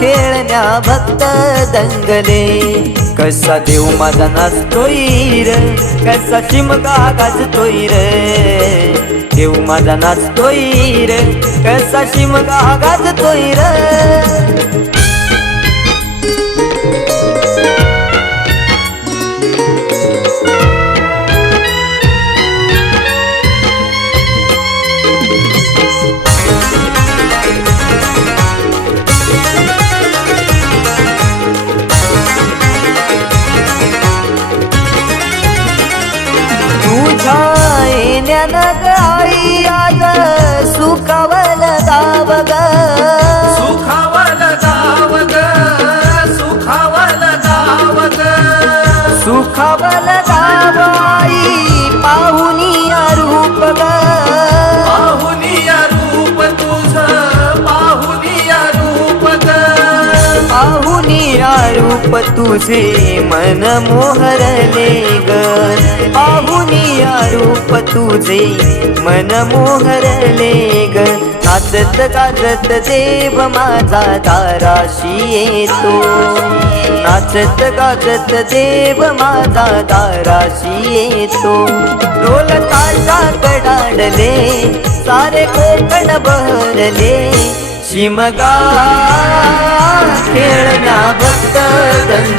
खेळण्या भक्त दंगले. कसा देव माझा नाचतोय र कसा शिमगा गाजतोय र. देव माझा नाचतोय र कसा शिमगा गाजतोय र. सुखावल रूप तुझे मन मोहरले ग. पाहुनिया रूप तुझे मन मोहरले ग. नाचत काजत देव माझा दाराशी येतो. नाचत गाजत देव माझा दाराशी येतो. ढोल ताशा कडाडले सारे कोकण बहरले. शिमगा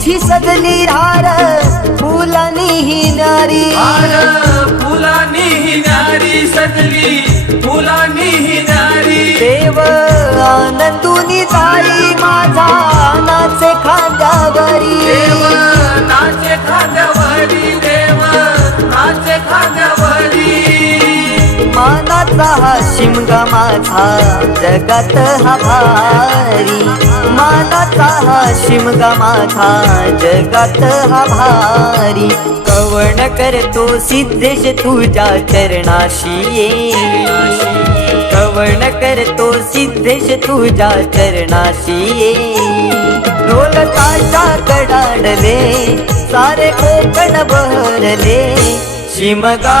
तुझी सजली रार फुलानी ही नारी. फुलानी ही नारी सजली फुलानी ही नारी. देव आनंदुनी जाई माझा नाचे खांद्यावरी. देव नाचे खांद्यावरी देव नाचे खांद्यावरी. मानाचा हा शिमगा माझा जगात हा भारी. मानाचा हा शिमगा माझा जगात हा भारी. कवण करतो सिद्धेश तुझ्या चरणाशी ये. कवण करतो सिद्धेश तुझ्या चरणाशी ये. ढोल कडाडले सारे कोकण बहरले. शिमगा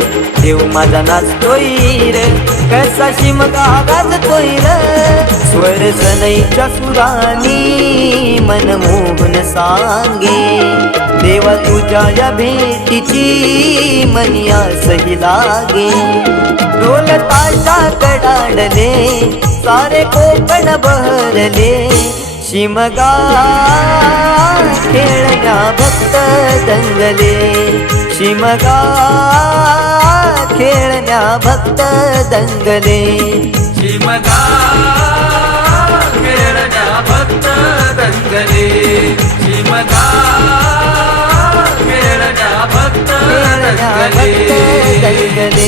देव माझा नाचतोय रे. कसा शिमगा गाजतोय र. स्वर सनईच्या सुरानी मनमोहन सांगे. देवा तुझ्या या भेटीची मनिया सही लागे. ढोल ताशा कडाडले सारे कोकण बहरले. शिमगा खेळण्या भक्त दंगले. शिमगा खेळण्या भक्त दंगले. शिमगा खेळण्या भक्त दंगले. शिमगा खेळण्या भक्त दंगले.